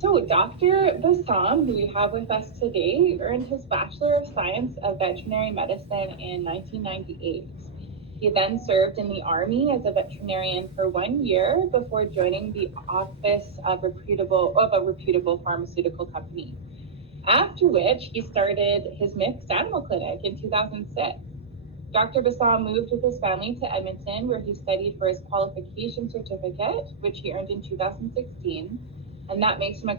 So Dr. Bassam, who we have with us today, earned his Bachelor of Science of Veterinary Medicine in 1998. He then served in the Army as a veterinarian for 1 year before joining the office of a reputable pharmaceutical company. After which he started his mixed animal clinic in 2006. Dr. Bassam moved with his family to Edmonton, where he studied for his qualification certificate, which he earned in 2016, and that makes him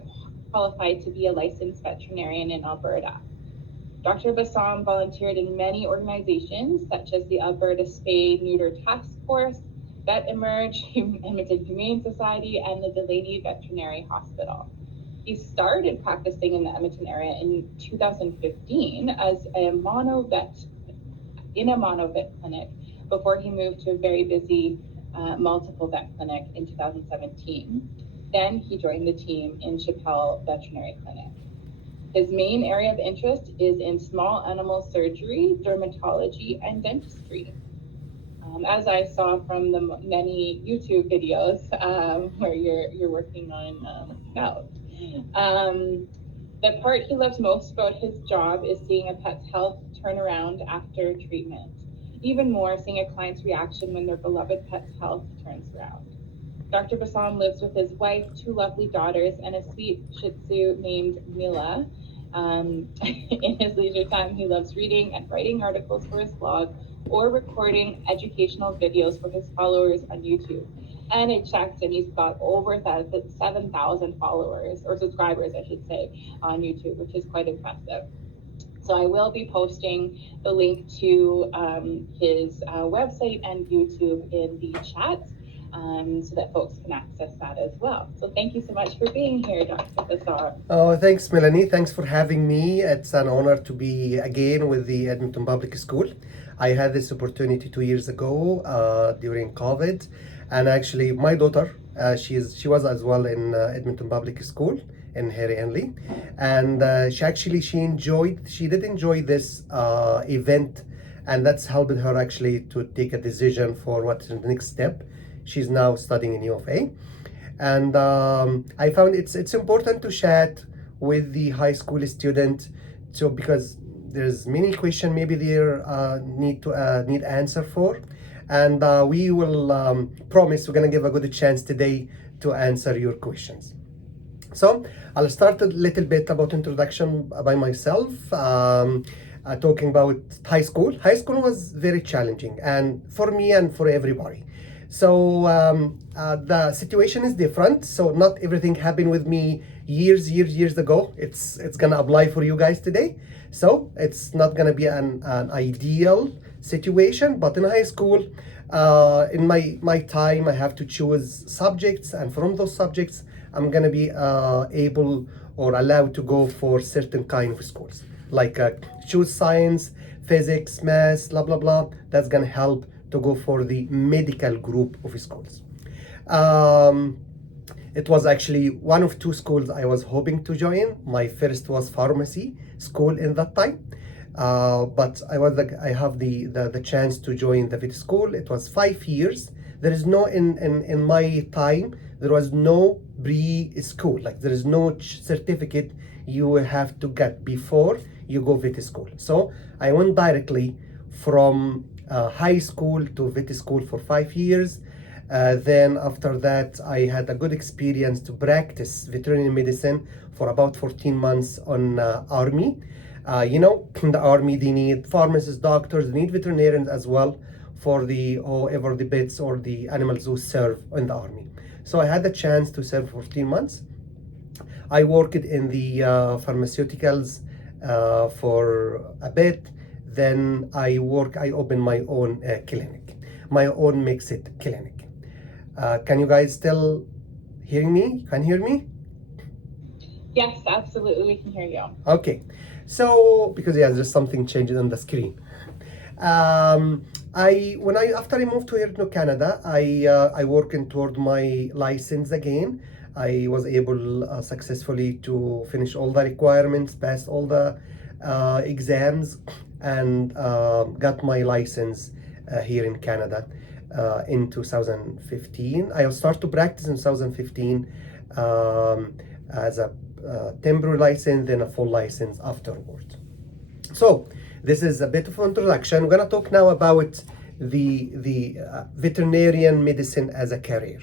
qualified to be a licensed veterinarian in Alberta. Dr. Bassam volunteered in many organizations, such as the Alberta Spay Neuter Task Force, Vet Emerge, Edmonton Humane Society, and the Delaney Veterinary Hospital. He started practicing in the Edmonton area in 2015 as a mono-vet clinic before he moved to a very busy multiple vet clinic in 2017. Then he joined the team in Chappelle Veterinary Clinic. His main area of interest is in small animal surgery, dermatology, and dentistry. As I saw from the many YouTube videos where you're working on mouth. The part he loves most about his job is seeing a pet's health turn around after treatment. Even more, seeing a client's reaction when their beloved pet's health turns around. Dr. Bassam lives with his wife, 2 lovely daughters, and a sweet Shih Tzu named Mila. In his leisure time, he loves reading and writing articles for his blog or recording educational videos for his followers on YouTube. And I checked, and he's got over 7,000 followers, or subscribers, I should say, on YouTube, which is quite impressive. So I will be posting the link to his website and YouTube in the chat so that folks can access that as well. So thank you so much for being here, Dr. Bassam. Oh, thanks, Melanie. Thanks for having me. It's an honor to be again with the Edmonton Public School. I had this opportunity 2 years ago during COVID, and actually my daughter, she was as well in Edmonton Public School in Harry Henley, and she did enjoy this event, and that's helped her actually to take a decision for what's the next step. She's now studying in U of A, and I found it's important to chat with the high school student, so because there's many questions maybe they need answer for, and we will promise we're gonna give a good chance today to answer your questions. So I'll start a little bit about introduction by myself, talking about high school. High school was very challenging, and for me and for everybody. So the situation is different. So not everything happened with me years ago. It's gonna apply for you guys today. So it's not gonna be an ideal situation, but in high school, in my time, I have to choose subjects, and from those subjects, I'm gonna be able or allowed to go for certain kind of schools, like choose science, physics, math, blah blah blah. That's gonna help to go for the medical group of schools. It was actually one of 2 schools I was hoping to join. My first was pharmacy school in that time, but I have the chance to join the vet school. It was 5 years. There is no in my time there was no pre-school, like there is no certificate you will have to get before you go vet school. So I went directly from high school to vet school for 5 years. Then after that, I had a good experience to practice veterinary medicine for about 14 months on army. In the army, they need pharmacists, doctors, they need veterinarians as well for whoever the pets or the animals who serve in the army. So I had the chance to serve 14 months. I worked in the pharmaceuticals for a bit. Then I opened my own clinic, my own mixed clinic. Can you guys still hearing me? Can you hear me? Yes, absolutely, we can hear you. Okay, so because there's something changing on the screen. After I moved to here to Canada, I working toward my license again. I was able successfully to finish all the requirements, pass all the exams, and got my license here in Canada in 2015. I started to practice in 2015. as a temporary license, then a full license afterward. So this is a bit of an introduction. We're going to talk now about the veterinarian medicine as a career.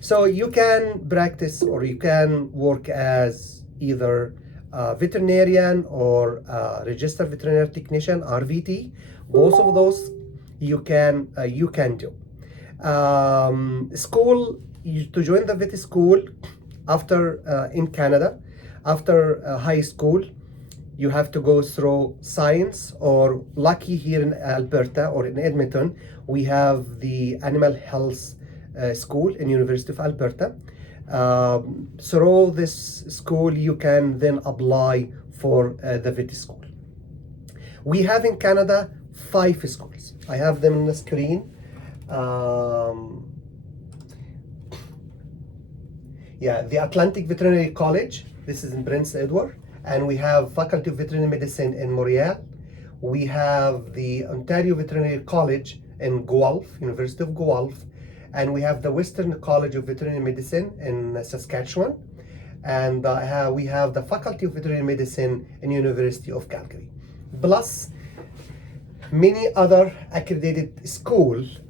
So you can practice or you can work as either a veterinarian or a registered veterinary technician, RVT. Both of those you can do. To join the vet school after in Canada, after high school, you have to go through science, or lucky here in Alberta or in Edmonton, we have the animal health school in University of Alberta. Through this school, you can then apply for the vet school. We have in Canada 5 schools. I have them on the screen. The Atlantic Veterinary College, this is in Prince Edward, and we have Faculty of Veterinary Medicine in Montreal. We have the Ontario Veterinary College in Guelph, University of Guelph, and we have the Western College of Veterinary Medicine in Saskatchewan, and we have the Faculty of Veterinary Medicine in University of Calgary, plus many other accredited schools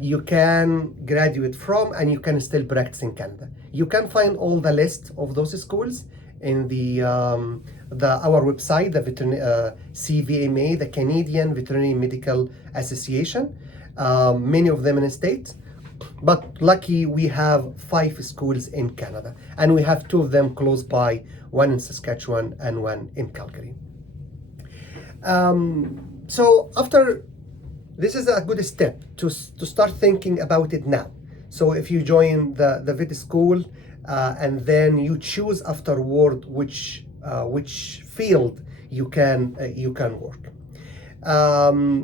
you can graduate from, and you can still practice in Canada. You can find all the list of those schools in our website, the CVMA, the Canadian Veterinary Medical Association. Many of them in the States, but lucky we have 5 schools in Canada, and we have 2 of them close by, one in Saskatchewan and one in Calgary. So after this is a good step to start thinking about it now. So if you join the vet school and then you choose afterward which field you can work.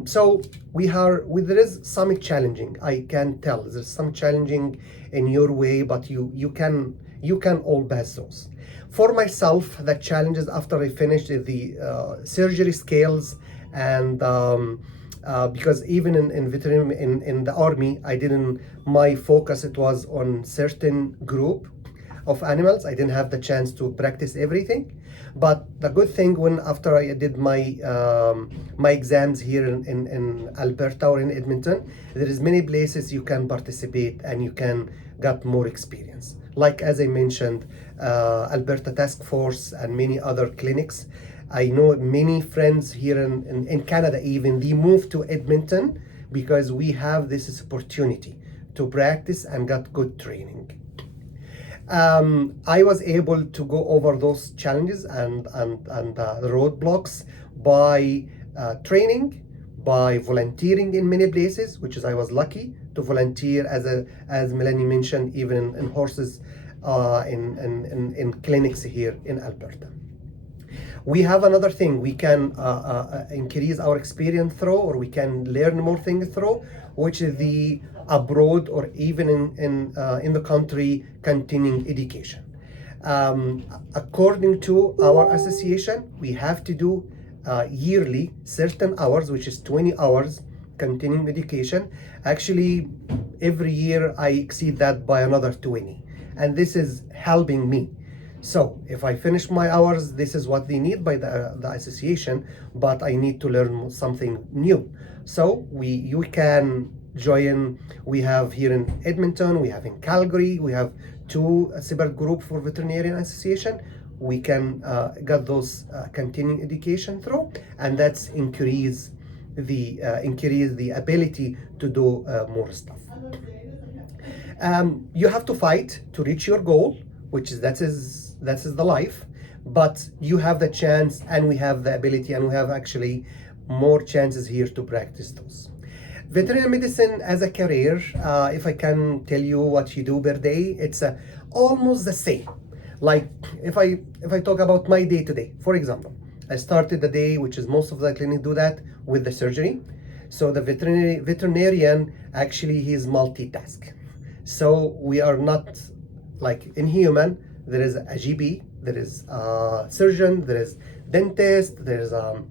So there is some challenging. I can tell there's some challenging in your way, but you can all pass those. For myself, the challenges after I finished the surgery scales, and because even in veterinary in the army, my focus it was on certain group of animals. I didn't have the chance to practice everything. But the good thing, when after I did my exams here in Alberta or in Edmonton, there is many places you can participate and you can get more experience. Like as I mentioned, Alberta Task Force and many other clinics. I know many friends here in Canada even, they moved to Edmonton because we have this opportunity to practice and get good training. I was able to go over those challenges and the roadblocks by training, by volunteering in many places, which is I was lucky to volunteer as Melanie mentioned, even in horses in clinics here in Alberta. We have another thing we can increase our experience through, or we can learn more things through, which is the abroad or even in the country continuing education. According to our association, we have to do yearly certain hours, which is 20 hours continuing education. Actually, every year I exceed that by another 20, and this is helping me. So if I finish my hours, this is what they need by the association, but I need to learn something new. So you can join. We have here in Edmonton, we have in Calgary, we have 2 separate groups for veterinarian association. We can get those continuing education through, and that's increase the ability to do more stuff. You have to fight to reach your goal, which is that is the life, but you have the chance, and we have the ability, and we have actually more chances here to practice those. Veterinary medicine as a career, if I can tell you what you do per day, it's almost the same. Like if I talk about my day to day, for example, I started the day, which is most of the clinic do that, with the surgery. So the veterinarian actually he's multitask. So we are not like in human. There is a GP, there is a surgeon, there is dentist, there is a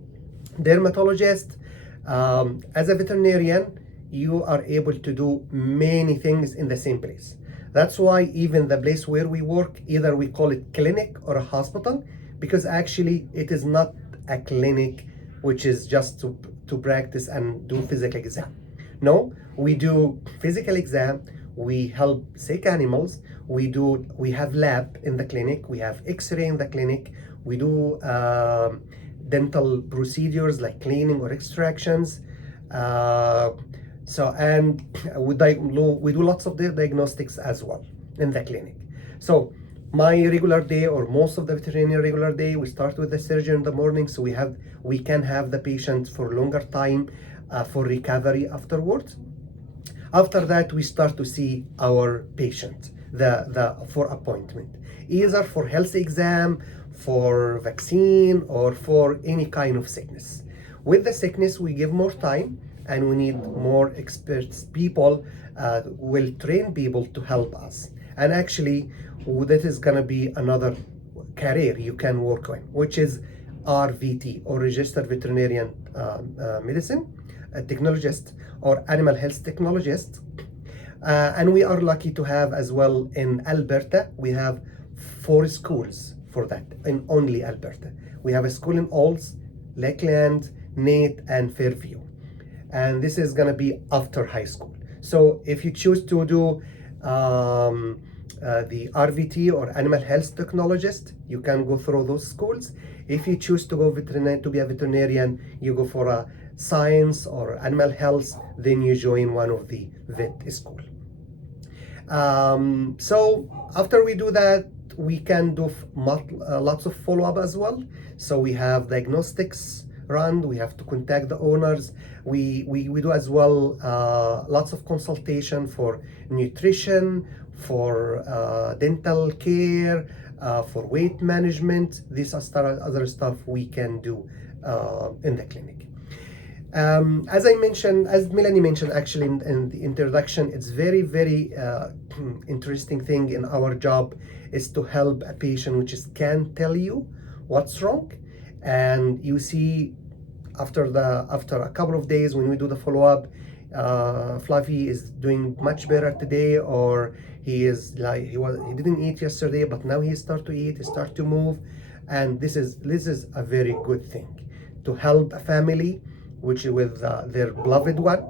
dermatologist. As a veterinarian, you are able to do many things in the same place. That's why even the place where we work, either we call it clinic or a hospital, because actually it is not a clinic which is just to practice and do physical exam. No, we do physical exam, we help sick animals, we have lab in the clinic, we have x-ray in the clinic, we do dental procedures like cleaning or extractions. And we do lots of diagnostics as well in the clinic. So my regular day, or most of the veterinarian regular day, we start with the surgeon in the morning, so we can have the patient for longer time for recovery afterwards. After that, we start to see our patient for appointment, either for health exam, for vaccine, or for any kind of sickness. With the sickness, we give more time, and we need more experts, people, well-trained people to help us. And actually, that is going to be another career you can work on, which is RVT, or Registered Veterinarian Medicine Technologist, or Animal Health Technologist. And we are lucky to have as well in Alberta, we have 4 schools for that, in only Alberta. We have a school in Olds, Lakeland, Nate, and Fairview. And this is gonna be after high school. So if you choose to do the RVT, or Animal Health Technologist, you can go through those schools. If you choose to go to be a veterinarian, you go for a science or animal health, then you join one of the vet school. So after we do that, we can do lots of follow-up as well. So we have diagnostics run, we have to contact the owners. We do as well lots of consultation for nutrition, for dental care, for weight management. These are other stuff we can do in the clinic. As Melanie mentioned actually in the introduction, it's very interesting thing in our job is to help a patient which can tell you what's wrong, and you see after a couple of days when we do the follow-up, Fluffy is doing much better today, or he didn't eat yesterday, but now he start to eat, he start to move, and this is a very good thing to help a family which with their beloved one,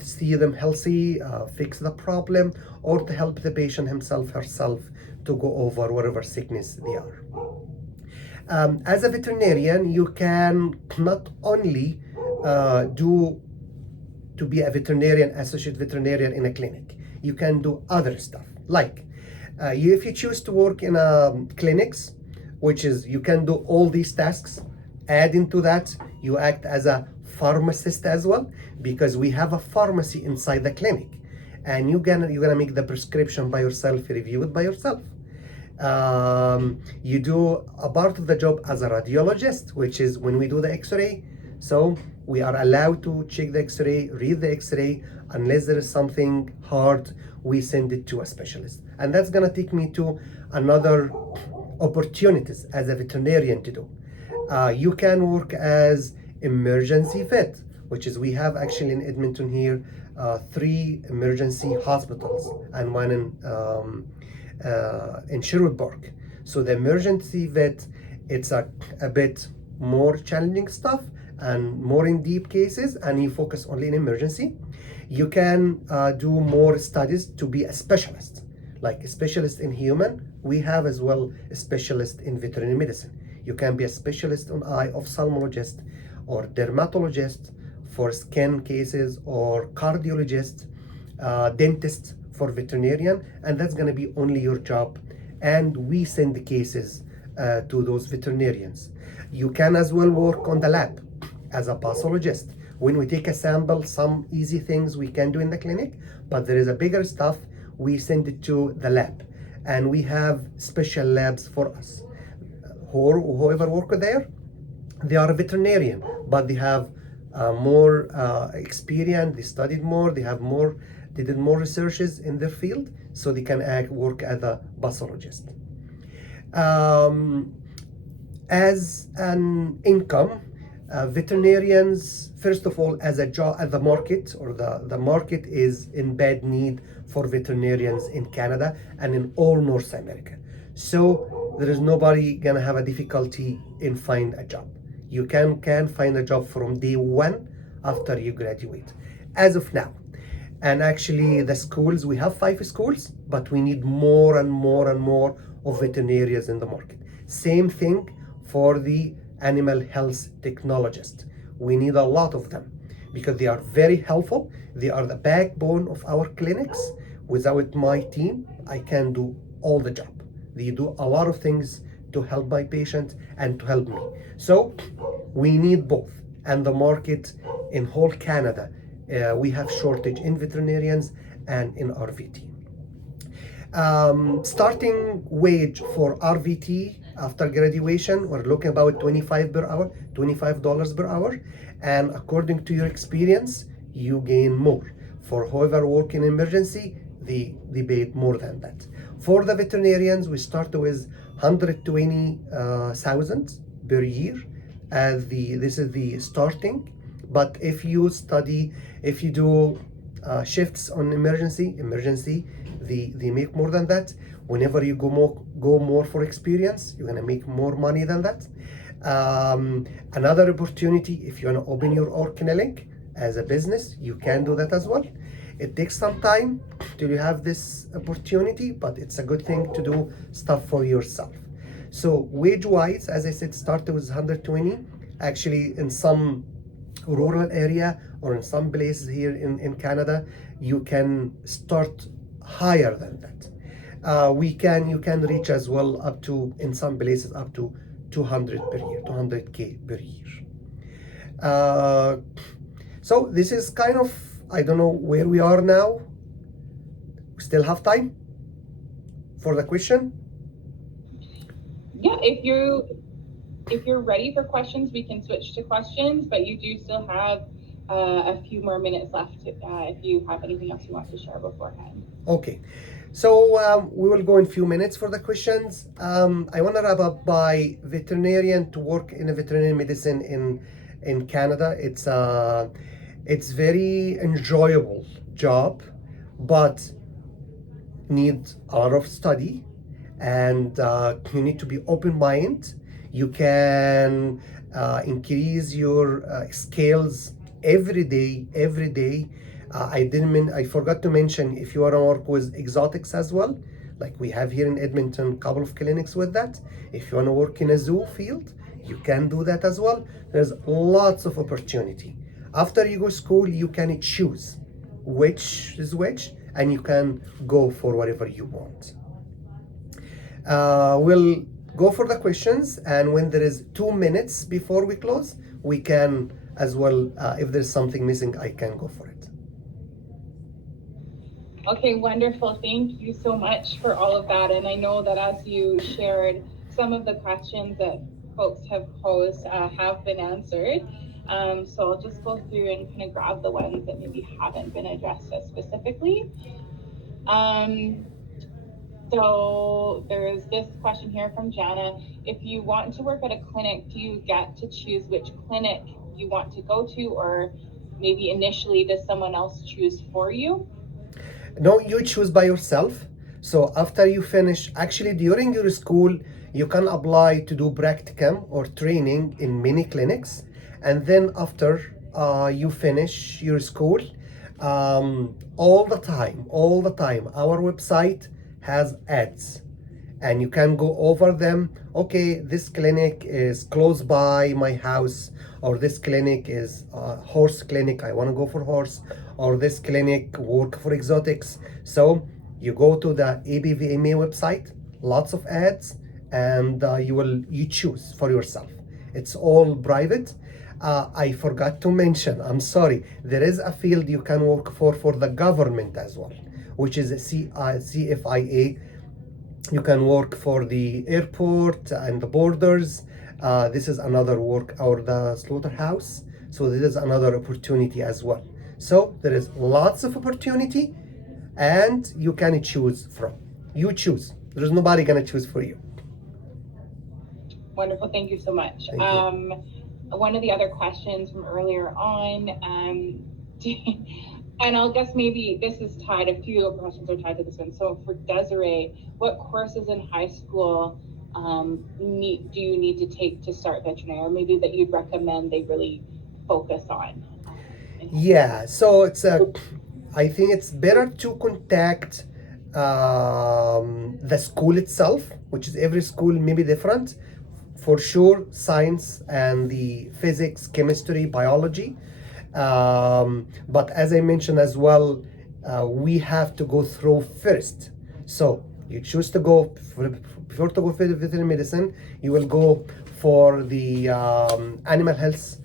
see them healthy, fix the problem, or to help the patient herself to go over whatever sickness they are. As a veterinarian, you can not only to be a veterinarian, associate veterinarian in a clinic, you can do other stuff. Like if you choose to work in clinics, which is you can do all these tasks. Add into that, you act as a pharmacist as well, because we have a pharmacy inside the clinic, and you're gonna make the prescription by yourself, review it by yourself. You do a part of the job as a radiologist, which is when we do the x-ray. So we are allowed to check the x-ray, read the x-ray. Unless there is something hard, we send it to a specialist. And that's gonna take me to another opportunities as a veterinarian to do. You can work as emergency vet, which is we have actually in Edmonton here 3 emergency hospitals and one in Sherwood Park. So the emergency vet, it's a bit more challenging stuff and more in deep cases, and you focus only in emergency. You can do more studies to be a specialist, like a specialist in human. We have as well a specialist in veterinary medicine. You can be a specialist on eye, ophthalmologist, or dermatologist for skin cases, or cardiologist, dentist for veterinarian, and that's going to be only your job. And we send the cases to those veterinarians. You can as well work on the lab as a pathologist. When we take a sample, some easy things we can do in the clinic, but there is a bigger stuff, we send it to the lab, and we have special labs for us. Whoever work there, they are a veterinarian, but they have more experience, they studied more, they did more researches in their field, so they can work as a pathologist. As an income, veterinarians, first of all, as a job, as the market, or the market is in bad need for veterinarians in Canada and in all North America. So there is nobody gonna have a difficulty in find a job. You can find a job from day one after you graduate, as of now. And actually, the schools, we have 5 schools, but we need more and more and more of veterinarians in the market. Same thing for the animal health technologists. We need a lot of them because they are very helpful. They are the backbone of our clinics. Without my team, I can't do all the job. They do a lot of things to help my patient and to help me. So we need both. And the market in whole Canada, we have shortage in veterinarians and in RVT. Starting wage for RVT after graduation, we're looking about $25 per hour. And according to your experience, you gain more. For whoever work in emergency, they paid more than that. For the veterinarians, we start with 120,000 per year. This is the starting. But if you do shifts on emergency, they make more than that. Whenever you go more for experience, you're gonna make more money than that. Another opportunity, if you wanna open your own clinic as a business, you can do that as well. It takes some time till you have this opportunity, but it's a good thing to do stuff for yourself. So wage-wise, as I said, start with 120. Actually, in some rural area or in some places here in Canada, you can start higher than that. You can reach as well up to, in some places, up to 200K per year. So this is kind of, I don't know where we are now. We still have time for the question. Yeah, if you're ready for questions, we can switch to questions, but you do still have a few more minutes left if you have anything else you want to share beforehand. Okay, so we will go in a few minutes for the questions. I want to wrap up by veterinarian to work in a veterinary medicine in Canada. It's very enjoyable job, but need a lot of study, and you need to be open-minded. You can increase your skills every day. I forgot to mention, if you want to work with exotics as well, like we have here in Edmonton, a couple of clinics with that. If you want to work in a zoo field, you can do that as well. There's lots of opportunity. After you go to school, you can choose which is which, and you can go for whatever you want. We'll go for the questions, and when there is 2 minutes before we close, we can as well, if there's something missing, I can go for it. Okay, wonderful. Thank you so much for all of that. And I know that as you shared, some of the questions that folks have posed have been answered. So I'll just go through and kind of grab the ones that maybe haven't been addressed as specifically. So there's this question here from Jana. If you want to work at a clinic, do you get to choose which clinic you want to go to, or maybe initially does someone else choose for you? No, you choose by yourself. So after you finish, actually during your school, you can apply to do practicum or training in many clinics. And then after you finish your school, all the time, our website has ads. And you can go over them. Okay, this clinic is close by my house, or this clinic is a horse clinic, I want to go for horse, or this clinic work for exotics. So you go to the ABVMA website, lots of ads, and you choose for yourself. It's all private. I forgot to mention, I'm sorry, there is a field you can work for the government as well, which is a CFIA. You can work for the airport and the borders. This is another work, or the slaughterhouse. So this is another opportunity as well. So there is lots of opportunity, and you can choose from. You choose. There's nobody gonna choose for you. Wonderful. Thank you so much. Thank you. One of the other questions from earlier on, And I'll guess maybe this is tied, a few questions are tied to this one. So for Desiree, what courses in high school do you need to take to start veterinary, or maybe that you'd recommend they really focus on? Yeah, so I think it's better to contact the school itself, which is every school maybe different. For sure, science and the physics, chemistry, biology. But as I mentioned as well, we have to go through first. So you choose to go before to go for veterinary medicine, you will go for the animal health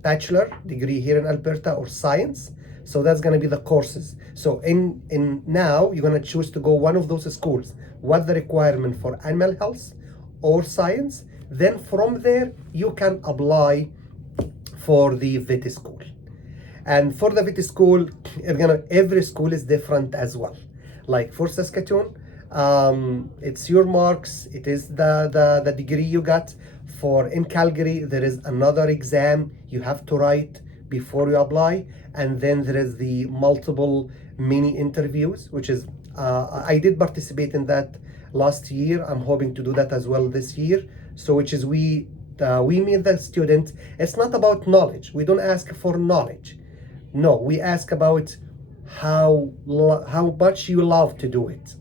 bachelor degree here in Alberta, or science. So that's gonna be the courses. So in now you're gonna choose to go one of those schools. What the requirement for animal health or science? Then from there you can apply for the vet school. And for the vet school, every school is different as well. Like for Saskatoon, it's your marks, it is the degree you got. For in Calgary, there is another exam you have to write before you apply, and then there is the multiple mini interviews, which is I did participate in that last year. I'm hoping to do that as well this year. So which is we meet the student. It's not about knowledge. We don't ask for knowledge. No, we ask about how much you love to do it.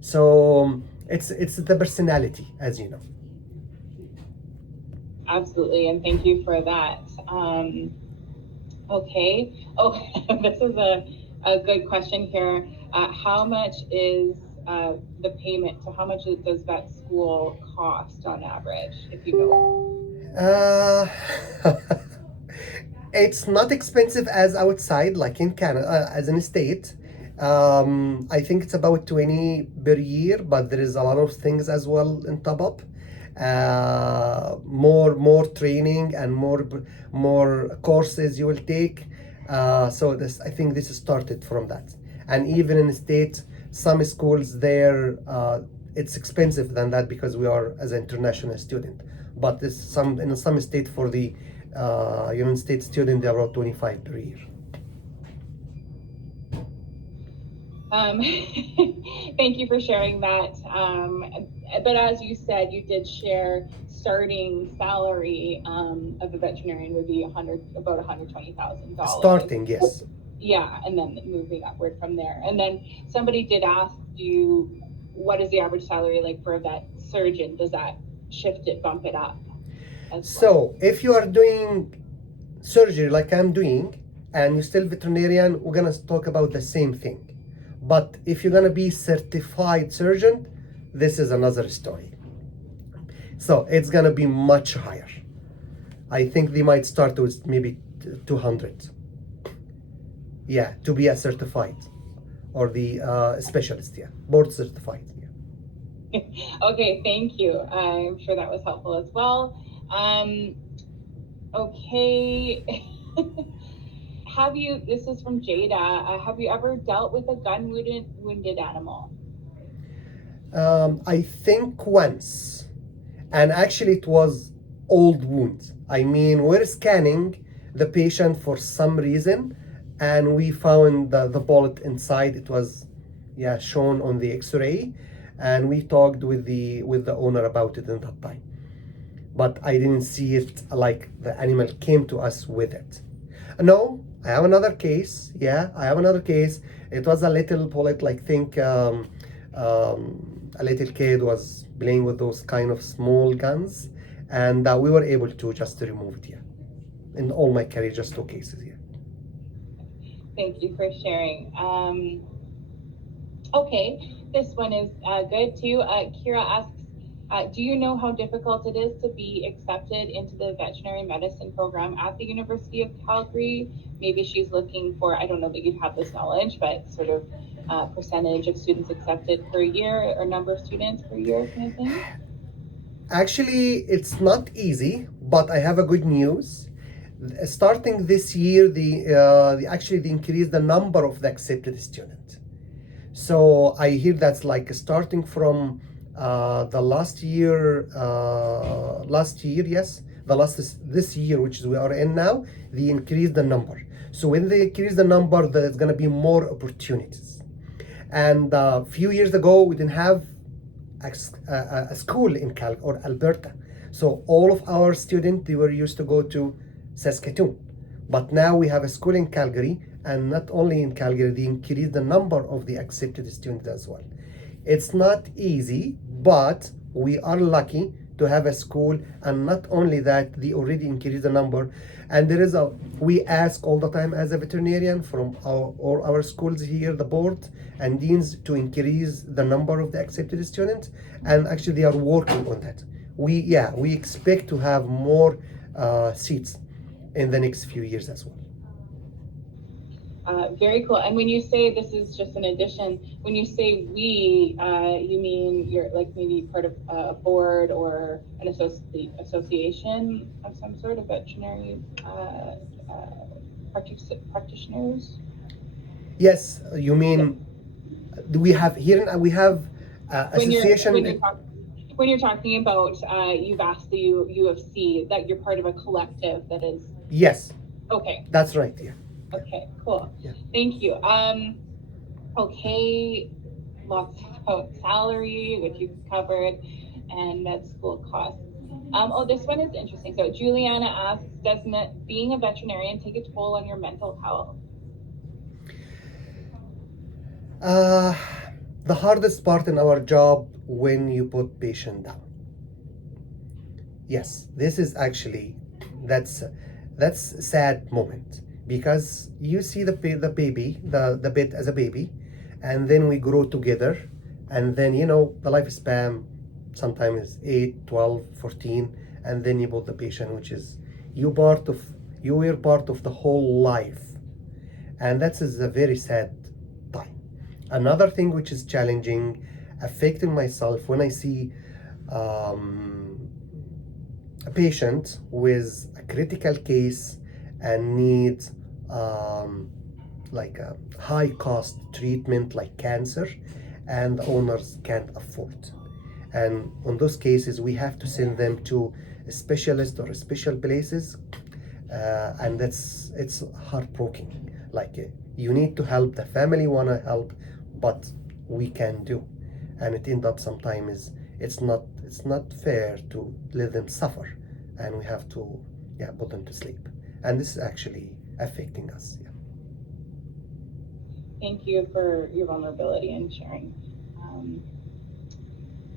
So it's the personality, as you know. Absolutely, and thank you for that. Okay. Oh, this is a good question here. How much is the payment? So how much does that school cost on average, if you know? It's not expensive as outside, like in Canada, as in state. I think it's about 20 per year, but there is a lot of things as well in top up. More training and more courses you will take. So this, I think this started from that. And even in the state, some schools there, it's expensive than that because we are as an international student. But this in some state for the United States student, they're about 25 per year. Thank you for sharing that. But as you said, you did share starting salary of a veterinarian would be about $120,000. Starting, yes. Yeah, and then moving upward from there. And then somebody did ask you, what is the average salary like for a vet surgeon? Does that shift it, bump it up? So if you are doing surgery like I'm doing, and you're still veterinarian, we're gonna talk about the same thing. But if you're gonna be certified surgeon, this is another story. So it's gonna be much higher. I think they might start with maybe 200. Yeah, to be a certified, or the specialist, yeah, board certified. Yeah. Okay, thank you. I'm sure that was helpful as well. Okay. This is from Jada, have you ever dealt with a gun-wounded animal? I think once, and actually it was old wound. I mean, we're scanning the patient for some reason, and we found the bullet inside. It was, yeah, shown on the X-ray, and we talked with the owner about it in that time. But I didn't see it like the animal came to us with it. No, I have another case. Yeah, I have another case. It was a little bullet, like think a little kid was playing with those kind of small guns, and we were able to just remove it. Yeah, in all my career, just 2 cases. Yeah. Thank you for sharing. Okay, this one is good too. Kira asks, do you know how difficult it is to be accepted into the veterinary medicine program at the University of Calgary? Maybe she's looking for, I don't know that you'd have this knowledge, but sort of percentage of students accepted per year, or number of students per year kind of thing? Actually, it's not easy, but I have a good news. Starting this year, they increased the number of the accepted students. So I hear that's like starting from the last year, yes, this year, which is we are in now, they increased the number. So when they increase the number, there's going to be more opportunities. And a few years ago, we didn't have a school in or Alberta. So all of our students, they were used to go to Saskatoon. But now we have a school in Calgary, and not only in Calgary, they increased the number of the accepted students as well. It's not easy, but we are lucky to have a school, and not only that, they already increased the number. And we ask all the time as a veterinarian from all our schools here, the board and deans, to increase the number of the accepted students, and actually they are working on that. We expect to have more seats in the next few years as well. Very cool. And when you say this is just an addition, when you say we, you mean you're like maybe part of a board or an association of some sort of veterinary practitioners? Yes, you mean we have association. When you're talking about you've asked the U of C that you're part of a collective that is. Yes. Okay. That's right. Yeah. Okay, cool. Yeah. Thank you. Okay, lots about salary, which you've covered, and med school costs. This one is interesting. So Juliana asks, does being a veterinarian take a toll on your mental health? The hardest part in our job when you put patient down. Yes, this is actually, that's a sad moment, because you see the baby, the pet as a baby, and then we grow together, and then the lifespan sometimes is 8, 12, 14, and then you put the patient, which is you were part of the whole life, and that is a very sad time. Another thing which is challenging, affecting myself, when I see a patient with a critical case and needs like a high cost treatment like cancer, and the owners can't afford. And on those cases, we have to send them to a specialist or special places, and it's heartbreaking. Like you need to help, the family want to help, but we can do, and it ends up sometimes it's not fair to let them suffer, and we have to put them to sleep, and this is actually affecting us. Yeah. Thank you for your vulnerability and sharing.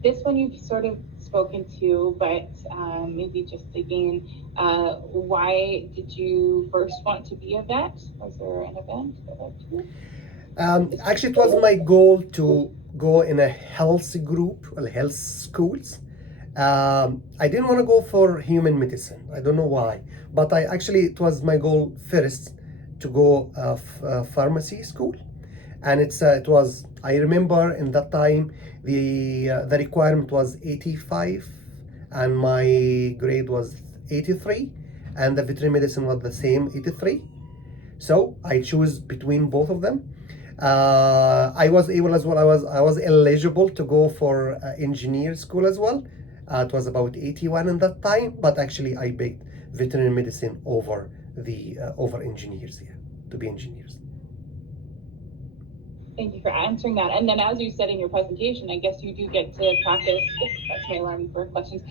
This one you've sort of spoken to, but maybe just again, why did you first want to be a vet? Was there an event that led to it? Actually, it was my goal to go in a health group, or health schools. I didn't want to go for human medicine. I don't know why, but it was my goal first to go pharmacy school, and it was. I remember in that time the requirement was 85, and my grade was 83, and the veterinary medicine was the same 83. So I chose between both of them. I was able as well. I was eligible to go for engineer school as well. It was about 81 in that time, but actually I picked veterinary medicine over engineers here, to be engineers. Thank you for answering that. And then, as you said in your presentation, I guess you do get to practice. That's my alarm for questions.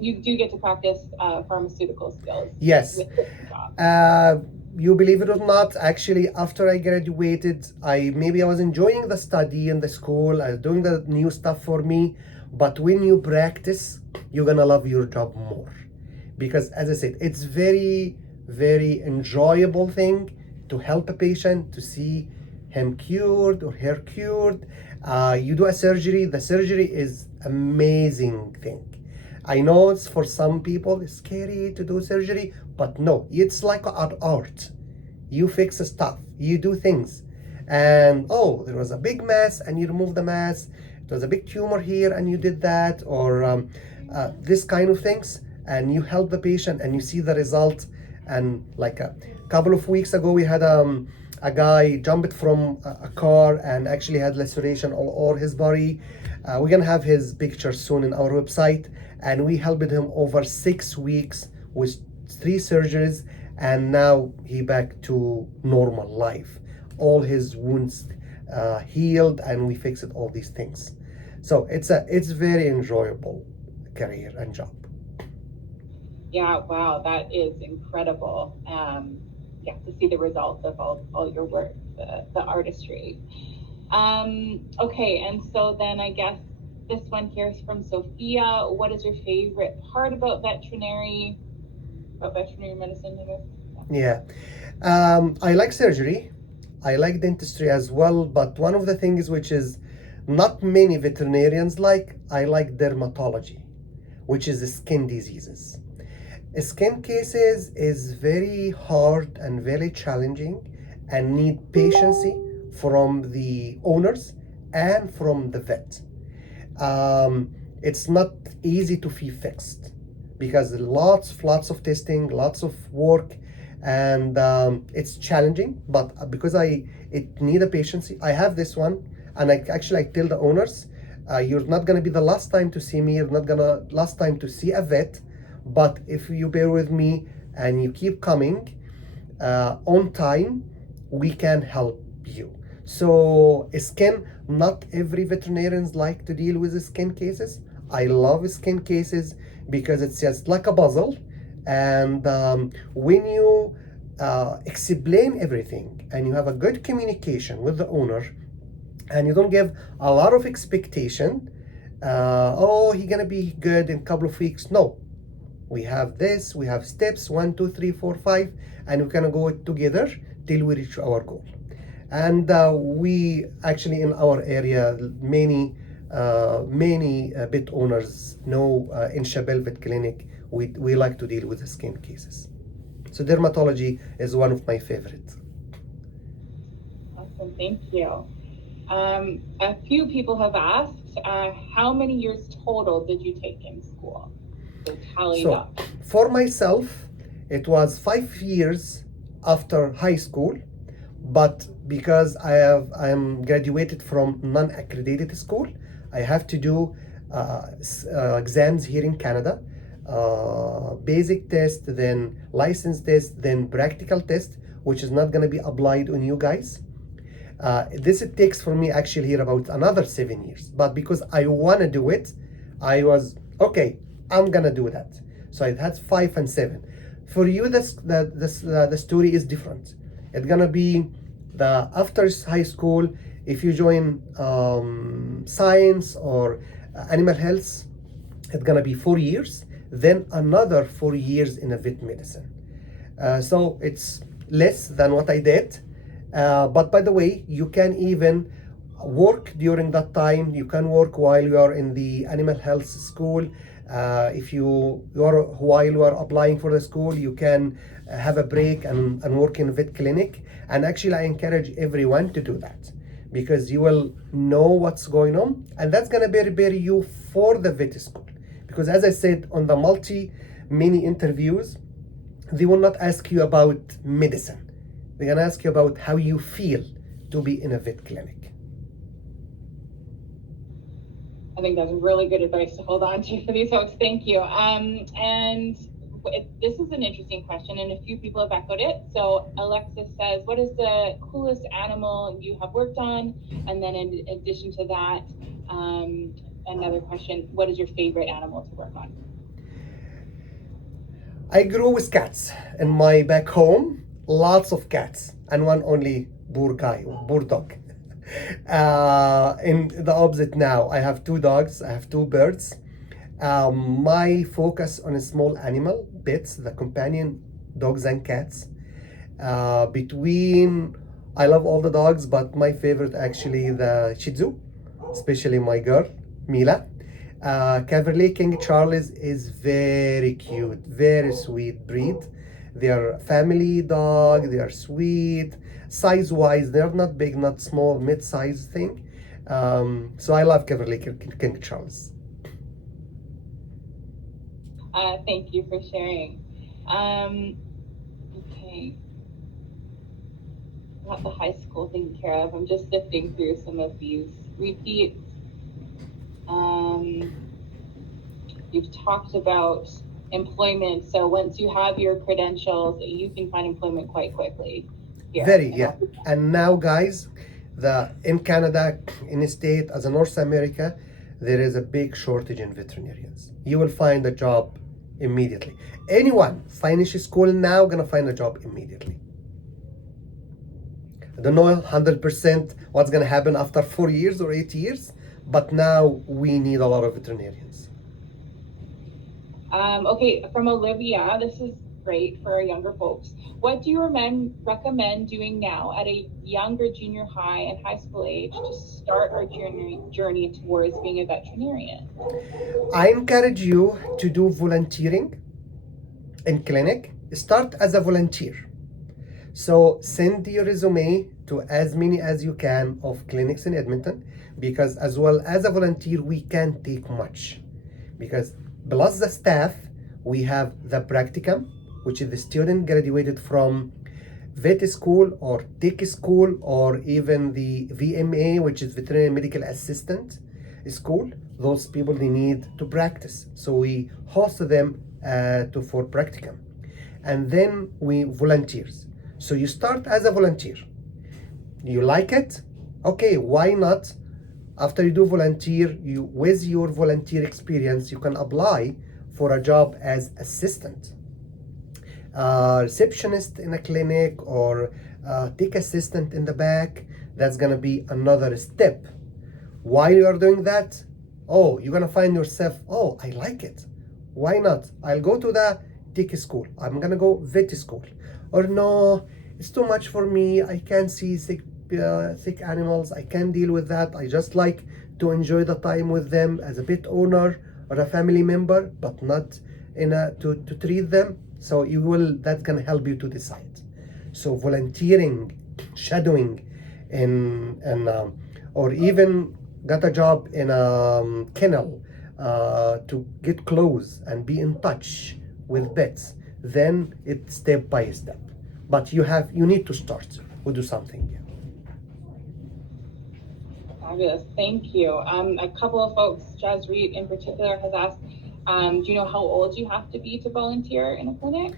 You do get to practice pharmaceutical skills. Yes. With this job. You believe it or not, actually, after I graduated, I was enjoying the study in the school. I was doing the new stuff for me. But when you practice, you're gonna love your job more, because, as I said, it's very, very enjoyable thing to help a patient, to see him cured or her cured. You do a surgery. The surgery is amazing thing. I know it's for some people it's scary to do surgery, but no, it's like art. You fix stuff, you do things, and there was a big mass and you remove the mass. There was a big tumor here and you did that, or this kind of things, and you help the patient and you see the result. And like a couple of weeks ago, we had a guy jumped from a car and actually had laceration all over his body. We're gonna have his picture soon in our website, and we helped him over 6 weeks with 3 surgeries, and now he back to normal life. All his wounds healed, and we fixed all these things. So it's very enjoyable career and job. Yeah, wow, that is incredible. Yeah, to see the results of all your work, the artistry. Okay, and so then I guess this one here is from Sophia. What is your favorite part about veterinary medicine, I guess? Yeah, I like surgery. I like dentistry as well, but one of the things which is not many veterinarians like, I like dermatology, which is skin diseases. Skin cases is very hard and very challenging and need patience from the owners and from the vet. It's not easy to be fixed because lots of testing, lots of work, and it's challenging. But because it need a patience, I have this one, and I tell the owners, you're not gonna be the last time to see me. You're not gonna last time to see a vet, but if you bear with me and you keep coming on time, we can help you. So skin, not every veterinarians like to deal with skin cases. I love skin cases because it's just like a puzzle, and when you explain everything and you have a good communication with the owner and you don't give a lot of expectation, oh, he's gonna be good in a couple of weeks. No, we have this, we have steps 1, 2, 3, 4, 5, and we're gonna go together till we reach our goal. And we actually in our area, many pet owners know in Chabelle Vet Clinic, we like to deal with the skin cases. So dermatology is one of my favorites. Awesome, thank you. A few people have asked, how many years total did you take in school? So tallied So up. for myself, it was 5 years after high school, but because I'm graduated from non-accredited school, I have to do exams here in Canada, basic test, then license test, then practical test, which is not going to be applied on you guys. This it takes for me actually here about another 7 years, but because I want to do it, I was okay, I'm gonna do that. So it had 5 and 7. For you, the story is different. It's gonna be the after high school. If you join science or animal health, it's gonna be 4 years. Then another 4 years in a vet medicine. So it's less than what I did. But by the way, you can even work during that time. You can work while you are in the animal health school. If while you are applying for the school, you can have a break and work in a vet clinic. And actually, I encourage everyone to do that because you will know what's going on, and that's gonna prepare you for the vet school. Because as I said on the many interviews, they will not ask you about medicine. They're gonna ask you about how you feel to be in a vet clinic. I think that's really good advice to hold on to for these folks. Thank you. And this is an interesting question, and a few people have echoed it. So Alexis says, what is the coolest animal you have worked on? And then in addition to that, another question, what is your favorite animal to work on? I grew with cats in my back home, lots of cats, and one only poor dog. In the opposite now, I have 2 dogs, I have 2 birds. My focus on a small animal, pets, the companion dogs and cats. I love all the dogs, but my favorite actually the Shih Tzu, especially my girl, Mila. Cabernet King Charles is very cute, very sweet breed. They are family dog, they are sweet. Size-wise, they're not big, not small, mid-size thing. So I love Cabernet King Charles. Thank you for sharing. Okay. Got the high school taken care of. I'm just sifting through some of these repeats. You've talked about employment. So once you have your credentials, you can find employment quite quickly here. Very, yeah. And now, guys, in Canada, in the state, as in North America, there is a big shortage in veterinarians. You will find a job immediately. Anyone finish school now gonna find a job immediately. I don't know 100% what's gonna happen after 4 years or 8 years, but now we need a lot of veterinarians. Okay, from Olivia, this is great for our younger folks. What do you recommend doing now at a younger junior high and high school age to start our journey towards being a veterinarian? I encourage you to do volunteering in clinic. Start as a volunteer. So send your resume to as many as you can of clinics in Edmonton, because as well as a volunteer, we can't take much. Because plus the staff, we have the practicum, which is the student graduated from vet school or tech school, or even the VMA, which is veterinary medical assistant school. Those people, they need to practice. So we host them for practicum. And then we volunteers. So you start as a volunteer. You like it? Okay, why not? After you do volunteer, with your volunteer experience, you can apply for a job as assistant, receptionist in a clinic, or tech assistant in the back. That's gonna be another step. While you are doing that, you're gonna find yourself, I like it. Why not? I'll go to the tech school. I'm gonna go vet school. Or no, it's too much for me. I can't see sick animals. I can't deal with that. I just like to enjoy the time with them as a pet owner or a family member, but not to treat them. So that's gonna help you to decide. So volunteering, shadowing, or even got a job in a kennel to get close and be in touch with pets. Then it's step by step. But you need to start or do something. Yeah. Fabulous, thank you. A couple of folks, Jazz Reed in particular, has asked, do you know how old you have to be to volunteer in a clinic?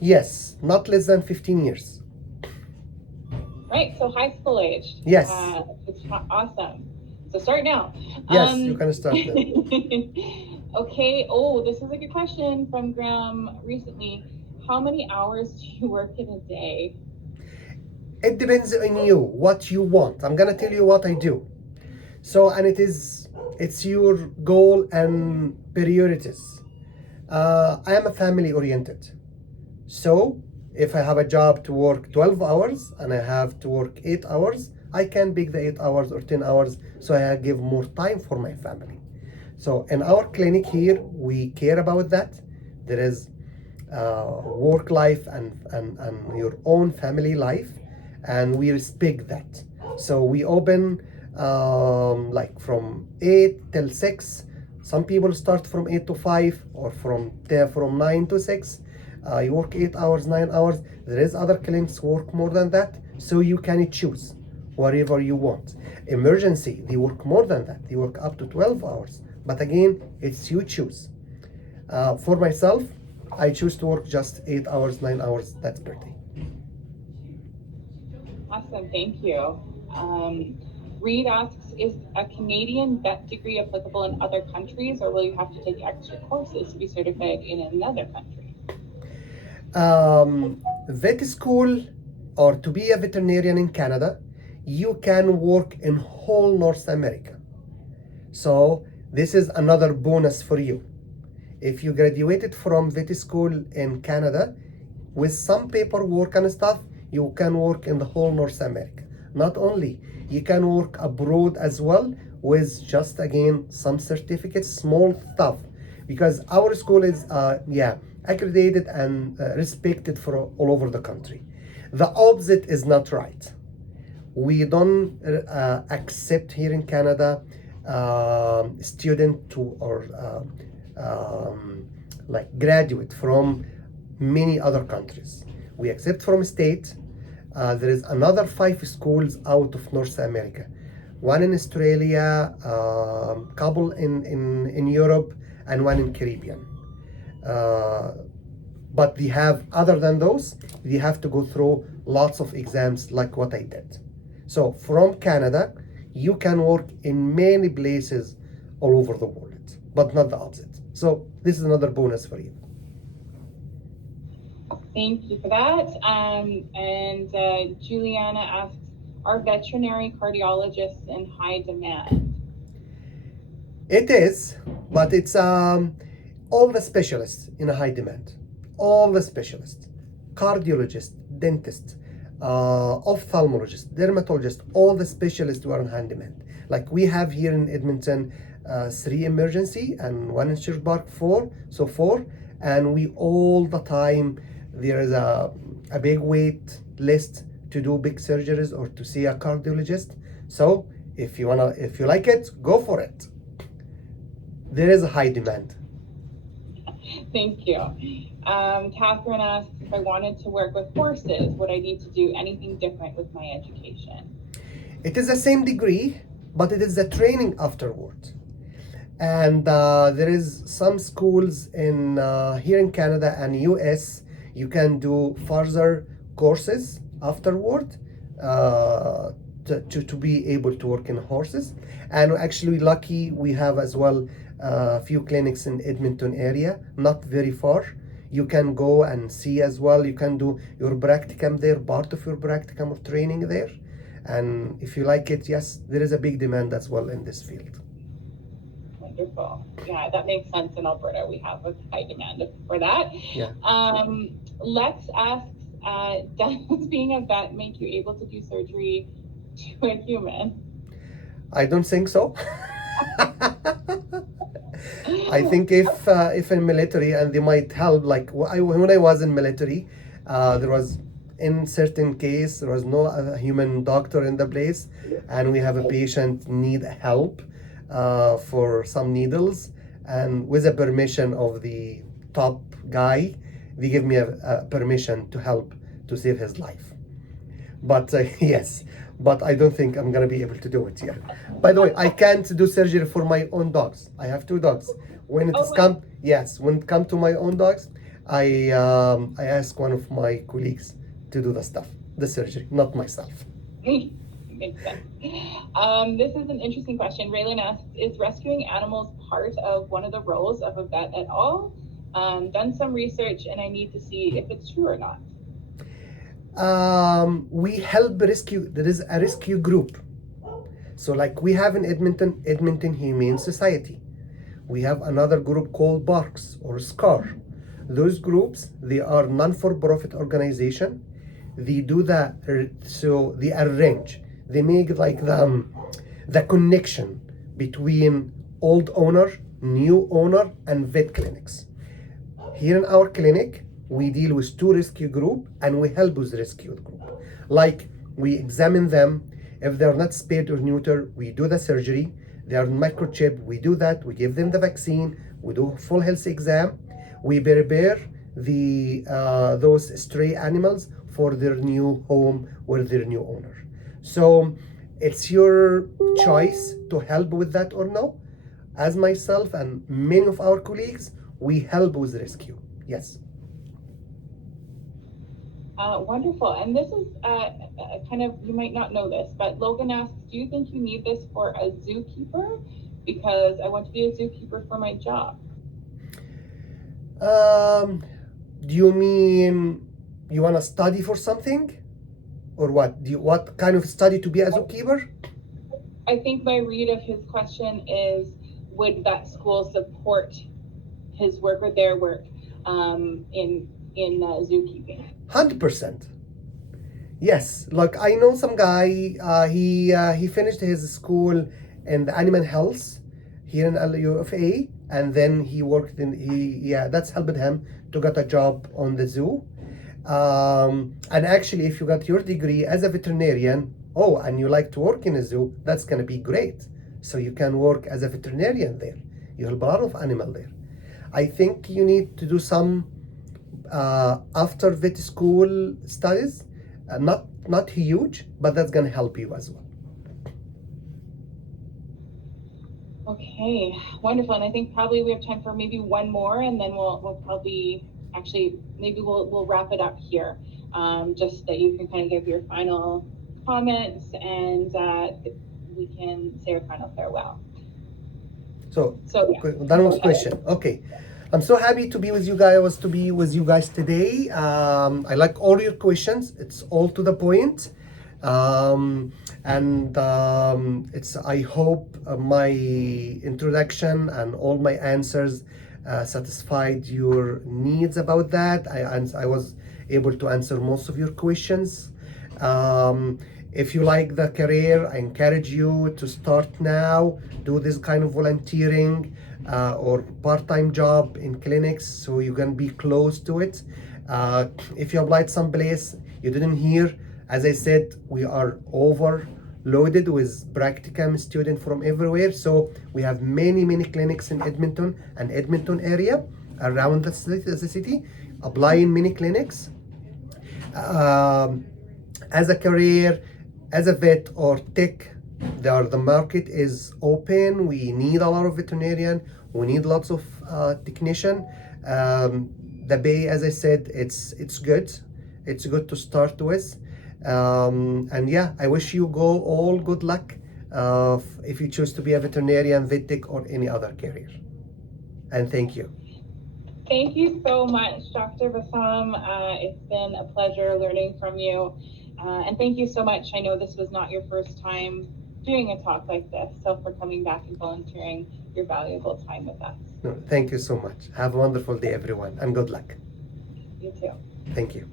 Yes, not less than 15 years. Right, so high school age. Yes. It's awesome. So start now. Yes, you can start now. Okay, this is a good question from Graham recently. How many hours do you work in a day? It depends on you, what you want. I'm gonna tell you what I do. So, and it's your goal and priorities. I am a family oriented. So if I have a job to work 12 hours and I have to work 8 hours, I can pick the 8 hours or 10 hours, so I give more time for my family. So in our clinic here, we care about that. There is work life and your own family life, and we respect that. So we open like from 8 till 6. Some people start from 8 to 5 or from 9 to 6. You work 8 hours, 9 hours. There is other clinics work more than that. So you can choose whatever you want. Emergency, they work more than that. They work up to 12 hours. But again, it's you choose. For myself, I choose to work just 8 hours, 9 hours. That's per day. Awesome, thank you. Reed asks, is a Canadian vet degree applicable in other countries, or will you have to take extra courses to be certified in another country? Vet school, or to be a veterinarian in Canada, you can work in whole North America. So this is another bonus for you. If you graduated from vet school in Canada, with some paperwork and stuff, you can work in the whole North America. Not only, you can work abroad as well with just, again, some certificates, small stuff. Because our school is, accredited and respected for all over the country. The opposite is not right. We don't accept here in Canada student to or like graduate from many other countries. We accept from state. There is another 5 schools out of North America, one in Australia, couple in Europe, and one in Caribbean. But they have, other than those, they have to go through lots of exams like what I did. So from Canada, you can work in many places all over the world, but not the opposite. So this is another bonus for you. Thank you for that. Juliana asks, are veterinary cardiologists in high demand? It is, but it's all the specialists in a high demand. All the specialists, cardiologists, dentists, ophthalmologists, dermatologists, all the specialists were in high demand. Like we have here in Edmonton, 3 emergency and 1 in Sherwood Park, 4, so 4, and we all the time there is a big wait list to do big surgeries or to see a cardiologist. So if you like it, go for it. There is a high demand. Thank you. Catherine asks, if I wanted to work with horses, would I need to do anything different with my education? It is the same degree, but it is the training afterwards. And there is some schools in here in Canada and US, you can do further courses afterward to be able to work in horses. And actually lucky we have as well a few clinics in Edmonton area, not very far. You can go and see as well. You can do your practicum there, part of your practicum or training there. And if you like it, yes, there is a big demand as well in this field. Wonderful. Yeah, that makes sense. In Alberta, we have a high demand for that. Yeah. Lex asks, does being a vet make you able to do surgery to a human? I don't think so. I think if in military, and they might help, like when I was in military, there was in certain case there was no human doctor in the place, and we have a patient need help for some needles, and with the permission of the top guy, they give me a permission to help to save his life. But yes, but I don't think I'm gonna be able to do it here. By the way, I can't do surgery for my own dogs. I have 2 dogs. When it when it come to my own dogs, I ask one of my colleagues to do the surgery, not myself. Makes sense. This is an interesting question. Raylan asks, is rescuing animals part of one of the roles of a vet at all? Done some research and I need to see if it's true or not. We help rescue. There is a rescue group. So like we have in Edmonton Humane Society. We have another group called Barks or SCAR. Those groups, they are non-for-profit organization. They do so they arrange. They make like the connection between old owner, new owner, and vet clinics. Here in our clinic, we deal with 2 rescue group and we help with the rescue group. Like we examine them. If they're not spayed or neutered, we do the surgery. They are microchipped, we do that. We give them the vaccine. We do full health exam. We prepare those stray animals for their new home with their new owner. So it's your choice to help with that or no. As myself and many of our colleagues, we help with rescue. Yes. Wonderful. And this is kind of, you might not know this, but Logan asks, do you think you need this for a zookeeper? Because I want to be a zookeeper for my job. Do you mean you want to study for something? Or what? What kind of study to be a zookeeper? I think my read of his question is, would that school support his work or their work in zookeeping? 100%. Yes. Like I know some guy. He finished his school in the animal health here in LUFA, and then he worked that's helped him to get a job on the zoo. And actually, if you got your degree as a veterinarian, and you like to work in a zoo, that's gonna be great. So you can work as a veterinarian there. You help a lot of animal there. I think you need to do some after vet school studies, not huge, but that's gonna help you as well. Okay, wonderful. And I think probably we have time for maybe one more, and then we'll probably actually maybe we'll wrap it up here. Just that you can kind of give your final comments, and we can say our final farewell. So, Yeah, done go with ahead. question. Okay. I'm so happy to be with you guys, today. I like all your questions. It's all to the point. And it's, I hope my introduction and all my answers satisfied your needs about that. I was able to answer most of your questions. If you like the career, I encourage you to start now, do this kind of volunteering or part-time job in clinics so you can be close to it. If you applied someplace you didn't hear, as I said, we are overloaded with practicum students from everywhere. So we have many clinics in Edmonton and Edmonton area around the city, applying many clinics. As a career, as a vet or tech, the market is open. We need a lot of veterinarian. We need lots of technician. The pay, as I said, it's good. It's good to start with. And yeah, I wish you all good luck if you choose to be a veterinarian, vet tech, or any other career. And thank you. Thank you so much, Dr. Bassam. It's been a pleasure learning from you. And thank you so much. I know this was not your first time doing a talk like this, so for coming back and volunteering your valuable time with us. No, thank you so much. Have a wonderful day, everyone, and good luck. You too. Thank you.